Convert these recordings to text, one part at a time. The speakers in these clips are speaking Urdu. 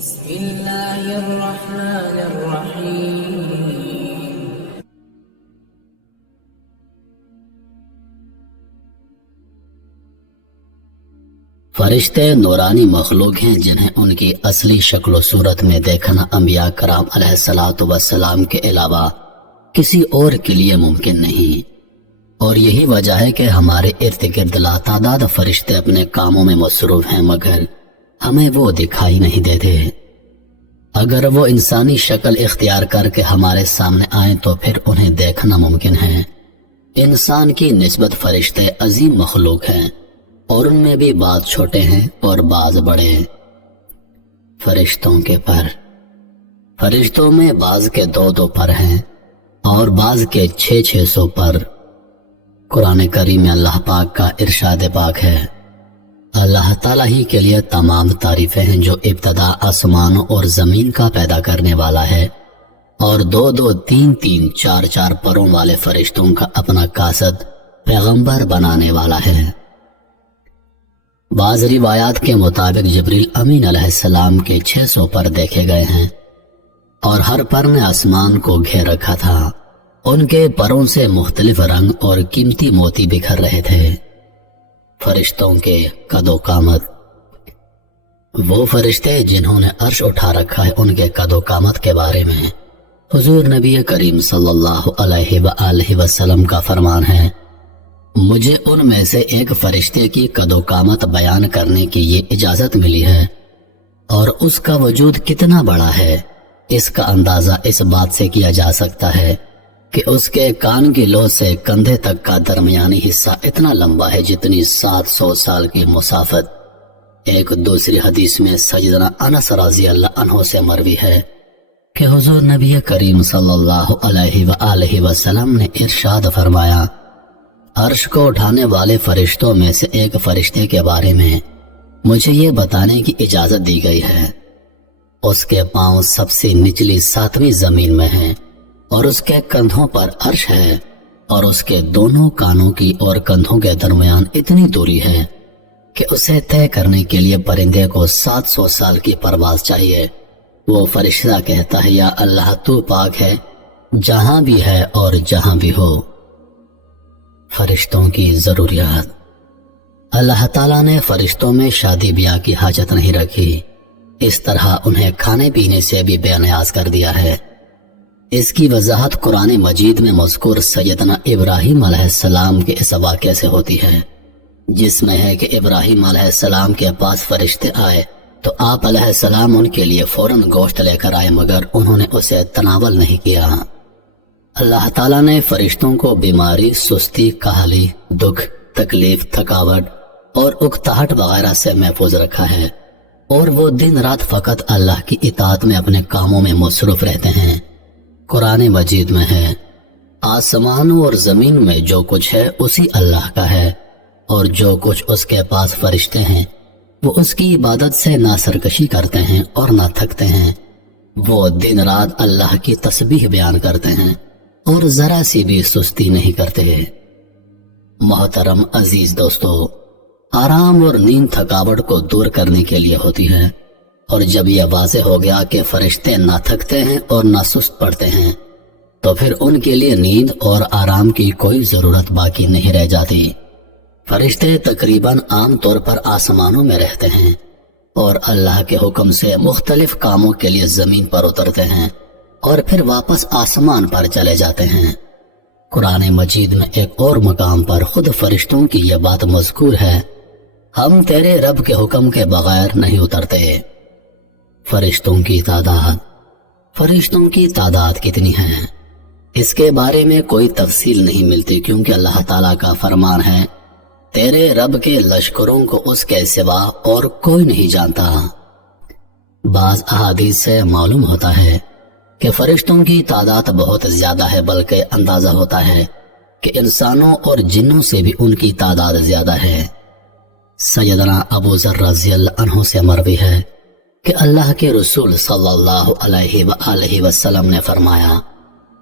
بسم اللہ الرحمن الرحیم۔ فرشتے نورانی مخلوق ہیں جنہیں ان کی اصلی شکل و صورت میں دیکھنا انبیاء کرام علیہ الصلوۃ والسلام کے علاوہ کسی اور کے لیے ممکن نہیں، اور یہی وجہ ہے کہ ہمارے ارد گرد لاتعداد فرشتے اپنے کاموں میں مصروف ہیں مگر ہمیں وہ دکھائی نہیں دیتے۔ اگر وہ انسانی شکل اختیار کر کے ہمارے سامنے آئیں تو پھر انہیں دیکھنا ممکن ہے۔ انسان کی نسبت فرشتے عظیم مخلوق ہیں اور ان میں بھی بعض چھوٹے ہیں اور بعض بڑے۔ فرشتوں کے پر، فرشتوں میں بعض کے 2 پر ہیں اور بعض کے 600 پر۔ قرآن کریم میں اللہ پاک کا ارشاد پاک ہے، اللہ تعالیٰ ہی کے لیے تمام تعریفیں ہیں جو ابتدا آسمانوں اور زمین کا پیدا کرنے والا ہے اور 2 3 4 پروں والے فرشتوں کا اپنا قاصد پیغمبر بنانے والا ہے۔ بعض روایات کے مطابق جبریل امین علیہ السلام کے 600 پر دیکھے گئے ہیں اور ہر پر نے آسمان کو گھیر رکھا تھا۔ ان کے پروں سے مختلف رنگ اور قیمتی موتی بکھر رہے تھے۔ فرشتوں کے قد و قامت، وہ فرشتے جنہوں نے عرش اٹھا رکھا ہے ان کے قد و قامت کے بارے میں حضور نبی کریم صلی اللہ علیہ وآلہ وسلم کا فرمان ہے، مجھے ان میں سے ایک فرشتے کی قد و قامت بیان کرنے کی یہ اجازت ملی ہے، اور اس کا وجود کتنا بڑا ہے اس کا اندازہ اس بات سے کیا جا سکتا ہے کہ اس کے کان کی لو سے کندھے تک کا درمیانی حصہ اتنا لمبا ہے جتنی 700 سال کی مسافت۔ ایک دوسری حدیث میں سیدنا انس رضی اللہ عنہ سے مروی ہے کہ حضور نبی کریم صلی اللہ علیہ وآلہ وسلم نے ارشاد فرمایا، عرش کو اٹھانے والے فرشتوں میں سے ایک فرشتے کے بارے میں مجھے یہ بتانے کی اجازت دی گئی ہے، اس کے پاؤں سب سے نچلی 7ویں زمین میں ہیں اور اس کے کندھوں پر عرش ہے، اور اس کے دونوں کانوں کی اور کندھوں کے درمیان اتنی دوری ہے کہ اسے طے کرنے کے لیے پرندے کو 700 سال کی پرواز چاہیے۔ وہ فرشتہ کہتا ہے، یا اللہ تو پاک ہے جہاں بھی ہے اور جہاں بھی ہو۔ فرشتوں کی ضروریات، اللہ تعالیٰ نے فرشتوں میں شادی بیاہ کی حاجت نہیں رکھی، اس طرح انہیں کھانے پینے سے بھی بے نیاز کر دیا ہے۔ اس کی وضاحت قرآن مجید میں مذکور سیدنا ابراہیم علیہ السلام کے اس واقعے سے ہوتی ہے، جس میں ہے کہ ابراہیم علیہ السلام کے پاس فرشتے آئے تو آپ علیہ السلام ان کے لیے فوراً گوشت لے کر آئے مگر انہوں نے اسے تناول نہیں کیا۔ اللہ تعالیٰ نے فرشتوں کو بیماری، سستی، کاہلی، دکھ، تکلیف، تھکاوٹ اور اکتاہٹ وغیرہ سے محفوظ رکھا ہے، اور وہ دن رات فقط اللہ کی اطاعت میں اپنے کاموں میں مصروف رہتے ہیں۔ قرآن مجید میں ہے، آسمانوں اور زمین میں جو کچھ ہے اسی اللہ کا ہے، اور جو کچھ اس کے پاس فرشتے ہیں وہ اس کی عبادت سے نہ سرکشی کرتے ہیں اور نہ تھکتے ہیں۔ وہ دن رات اللہ کی تسبیح بیان کرتے ہیں اور ذرا سی بھی سستی نہیں کرتے۔ محترم عزیز دوستو، آرام اور نیند تھکاوٹ کو دور کرنے کے لیے ہوتی ہے، اور جب یہ واضح ہو گیا کہ فرشتے نہ تھکتے ہیں اور نہ سست پڑتے ہیں تو پھر ان کے لیے نیند اور آرام کی کوئی ضرورت باقی نہیں رہ جاتی۔ فرشتے تقریباً عام طور پر آسمانوں میں رہتے ہیں اور اللہ کے حکم سے مختلف کاموں کے لیے زمین پر اترتے ہیں اور پھر واپس آسمان پر چلے جاتے ہیں۔ قرآن مجید میں ایک اور مقام پر خود فرشتوں کی یہ بات مذکور ہے، ہم تیرے رب کے حکم کے بغیر نہیں اترتے۔ فرشتوں کی تعداد، فرشتوں کی تعداد کتنی ہے اس کے بارے میں کوئی تفصیل نہیں ملتی، کیونکہ اللہ تعالیٰ کا فرمان ہے، تیرے رب کے لشکروں کو اس کے سوا اور کوئی نہیں جانتا۔ بعض احادیث سے معلوم ہوتا ہے کہ فرشتوں کی تعداد بہت زیادہ ہے، بلکہ اندازہ ہوتا ہے کہ انسانوں اور جنوں سے بھی ان کی تعداد زیادہ ہے۔ سیدنا ابو ذر رضی اللہ عنہ سے مروی ہے کہ اللہ کے رسول صلی اللہ علیہ وآلہ وسلم نے فرمایا،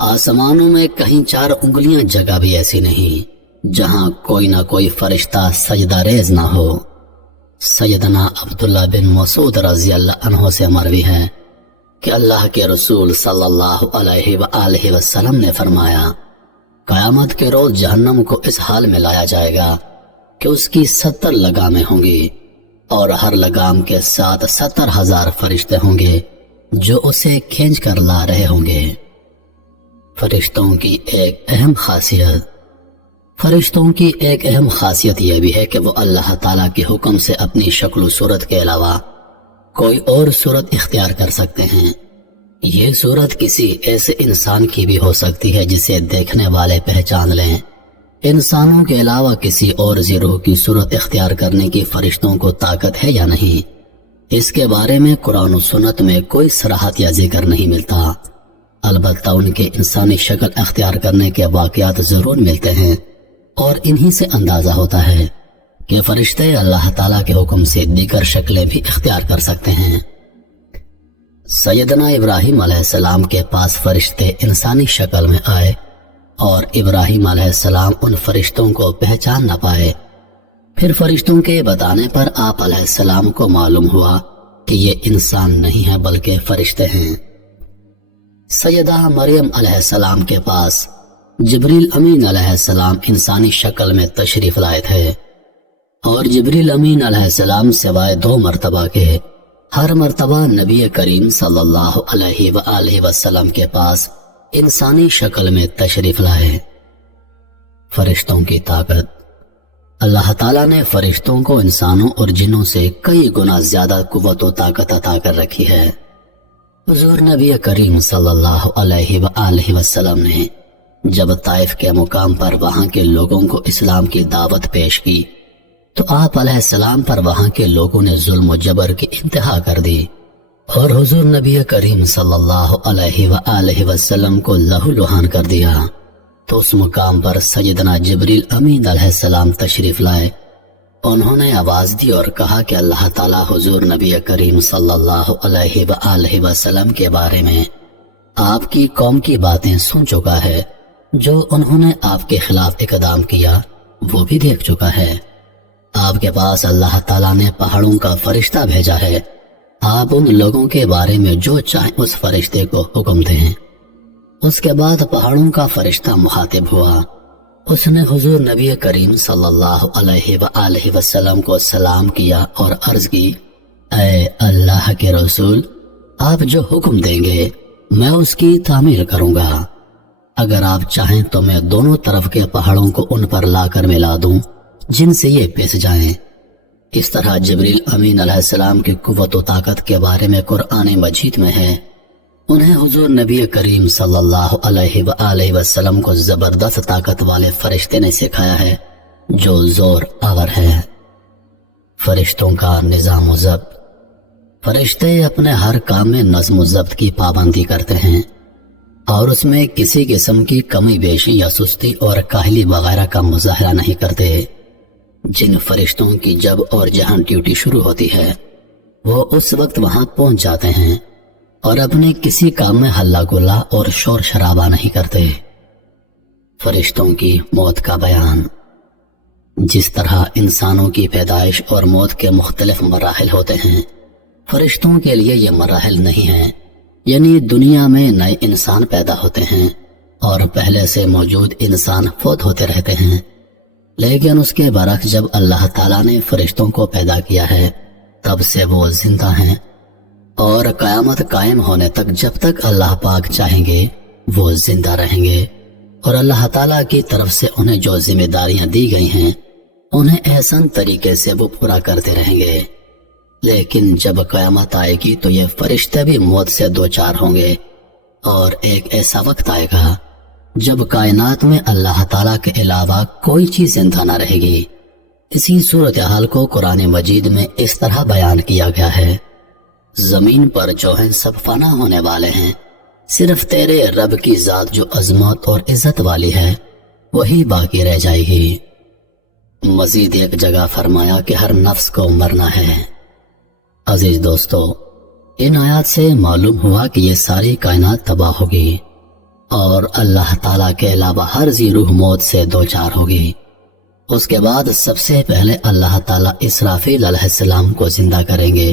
آسمانوں میں کہیں 4 انگلیاں جگہ بھی ایسی نہیں جہاں کوئی نہ کوئی فرشتہ سجدہ ریز نہ ہو۔ سیدنا عبداللہ بن مسعود رضی اللہ عنہ سے مروی ہے کہ اللہ کے رسول صلی اللہ علیہ وآلہ وسلم نے فرمایا، قیامت کے روز جہنم کو اس حال میں لایا جائے گا کہ اس کی 70 لگامیں ہوں گی اور ہر لگام کے ساتھ 70,000 فرشتے ہوں گے جو اسے کھینچ کر لا رہے ہوں گے۔ فرشتوں کی ایک اہم خاصیت یہ بھی ہے کہ وہ اللہ تعالیٰ کے حکم سے اپنی شکل و صورت کے علاوہ کوئی اور صورت اختیار کر سکتے ہیں۔ یہ صورت کسی ایسے انسان کی بھی ہو سکتی ہے جسے دیکھنے والے پہچان لیں۔ انسانوں کے علاوہ کسی اور ذی-روح کی صورت اختیار کرنے کی فرشتوں کو طاقت ہے یا نہیں، اس کے بارے میں قرآن و سنت میں کوئی صراحت یا ذکر نہیں ملتا، البتہ ان کے انسانی شکل اختیار کرنے کے واقعات ضرور ملتے ہیں، اور انہی سے اندازہ ہوتا ہے کہ فرشتے اللہ تعالیٰ کے حکم سے دیگر شکلیں بھی اختیار کر سکتے ہیں۔ سیدنا ابراہیم علیہ السلام کے پاس فرشتے انسانی شکل میں آئے اور ابراہیم علیہ السلام ان فرشتوں کو پہچان نہ پائے۔ پھر فرشتوں کے بتانے پر آپ علیہ السلام کو معلوم ہوا کہ یہ انسان نہیں ہے بلکہ فرشتے ہیں۔ سیدہ مریم علیہ السلام کے پاس جبریل امین علیہ السلام انسانی شکل میں تشریف لائے تھے، اور جبریل امین علیہ السلام سوائے 2 مرتبہ کے ہر مرتبہ نبی کریم صلی اللہ علیہ وآلہ وسلم کے پاس انسانی شکل میں تشریف لائے۔ فرشتوں کی طاقت۔ اللہ تعالیٰ نے فرشتوں کو انسانوں اور جنوں سے کئی گنا زیادہ قوت و طاقت عطا کر رکھی ہے۔ حضور نبی کریم صلی اللہ علیہ وآلہ وسلم نے جب طائف کے مقام پر وہاں کے لوگوں کو اسلام کی دعوت پیش کی تو آپ علیہ السلام پر وہاں کے لوگوں نے ظلم و جبر کی انتہا کر دی، اور حضور نبی کریم صلی اللہ علیہ وآلہ وسلم کو لہو لہان کر دیا۔ تو اس مقام پر سیدنا جبریل امین علیہ السلام تشریف لائے۔ انہوں نے آواز دی اور کہا کہ اللہ تعالیٰ حضور نبی کریم صلی اللہ علیہ وآلہ وسلم کے بارے میں آپ کی قوم کی باتیں سن چکا ہے، جو انہوں نے آپ کے خلاف اقدام کیا وہ بھی دیکھ چکا ہے۔ آپ کے پاس اللہ تعالیٰ نے پہاڑوں کا فرشتہ بھیجا ہے، آپ ان لوگوں کے بارے میں جو چاہیں اس فرشتے کو حکم دیں۔ اس کے بعد پہاڑوں کا فرشتہ مخاطب ہوا، اس نے حضور نبی کریم صلی اللہ علیہ وآلہ وسلم کو سلام کیا اور عرض کی، اے اللہ کے رسول، آپ جو حکم دیں گے میں اس کی تعمیل کروں گا۔ اگر آپ چاہیں تو میں دونوں طرف کے پہاڑوں کو ان پر لا کر ملا دوں جن سے یہ پس جائیں۔ اس طرح جبریل امین علیہ السلام کی قوت و طاقت کے بارے میں قرآن مجید میں ہے۔ انہیں حضور نبی کریم صلی اللہ علیہ وآلہ وسلم کو زبردست طاقت والے فرشتے نے سکھایا ہے جو زور آور ہے۔ فرشتوں کا نظام و ضبط۔ فرشتے اپنے ہر کام میں نظم و ضبط کی پابندی کرتے ہیں اور اس میں کسی قسم کی کمی بیشی یا سستی اور کاہلی وغیرہ کا مظاہرہ نہیں کرتے۔ جن فرشتوں کی جب اور جہاں ڈیوٹی شروع ہوتی ہے وہ اس وقت وہاں پہنچ جاتے ہیں اور اپنے کسی کام میں ہلا گلا اور شور شرابہ نہیں کرتے۔ فرشتوں کی موت کا بیان۔ جس طرح انسانوں کی پیدائش اور موت کے مختلف مراحل ہوتے ہیں، فرشتوں کے لیے یہ مراحل نہیں ہیں، یعنی دنیا میں نئے انسان پیدا ہوتے ہیں اور پہلے سے موجود انسان فوت ہوتے رہتے ہیں، لیکن اس کے برعکس جب اللہ تعالیٰ نے فرشتوں کو پیدا کیا ہے تب سے وہ زندہ ہیں، اور قیامت قائم ہونے تک جب تک اللہ پاک چاہیں گے وہ زندہ رہیں گے، اور اللہ تعالیٰ کی طرف سے انہیں جو ذمہ داریاں دی گئی ہیں انہیں احسن طریقے سے وہ پورا کرتے رہیں گے۔ لیکن جب قیامت آئے گی تو یہ فرشتے بھی موت سے دوچار ہوں گے، اور ایک ایسا وقت آئے گا جب کائنات میں اللہ تعالیٰ کے علاوہ کوئی چیز زندہ نہ رہے گی۔ اسی صورتحال کو قرآن مجید میں اس طرح بیان کیا گیا ہے، زمین پر جو ہیں سب فنا ہونے والے ہیں، صرف تیرے رب کی ذات جو عظمت اور عزت والی ہے وہی باقی رہ جائے گی۔ مزید ایک جگہ فرمایا کہ ہر نفس کو مرنا ہے۔ عزیز دوستو، ان آیات سے معلوم ہوا کہ یہ ساری کائنات تباہ ہوگی اور اللہ تعالیٰ کے علاوہ ہر ذی روح موت سے دوچار ہوگی۔ اس کے بعد سب سے پہلے اللہ تعالیٰ اسرافیل علیہ السلام کو زندہ کریں گے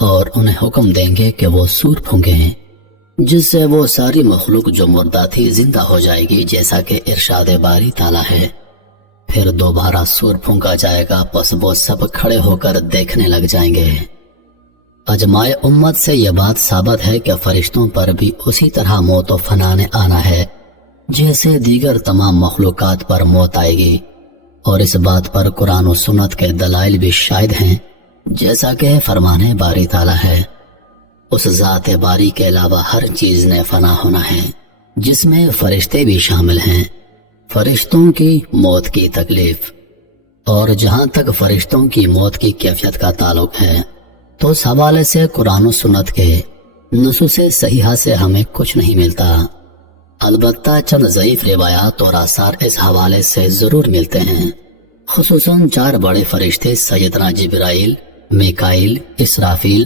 اور انہیں حکم دیں گے کہ وہ سور پھونکیں، جس سے وہ ساری مخلوق جو مردہ تھی زندہ ہو جائے گی، جیسا کہ ارشاد باری تعالیٰ ہے۔ پھر دوبارہ سور پھونکا جائے گا، پس وہ سب کھڑے ہو کر دیکھنے لگ جائیں گے۔ اجماع امت سے یہ بات ثابت ہے کہ فرشتوں پر بھی اسی طرح موت و فنا نے آنا ہے جیسے دیگر تمام مخلوقات پر موت آئے گی، اور اس بات پر قرآن و سنت کے دلائل بھی شاہد ہیں، جیسا کہ فرمان باری تعالیٰ ہے۔ اس ذات باری کے علاوہ ہر چیز نے فنا ہونا ہے، جس میں فرشتے بھی شامل ہیں۔ فرشتوں کی موت کی تکلیف، اور جہاں تک فرشتوں کی موت کی کیفیت کا تعلق ہے تو اس حوالے سے قرآن و سنت کے نصوص صحیحہ سے ہمیں کچھ نہیں ملتا، البتہ چند ضعیف روایات اور آثار اس حوالے سے ضرور ملتے ہیں، خصوصاً 4 بڑے فرشتے سیدنا جبرائیل، میکائیل، اسرافیل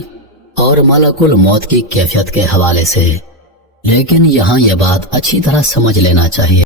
اور ملک الموت کی کیفیت کے حوالے سے۔ لیکن یہاں یہ بات اچھی طرح سمجھ لینا چاہیے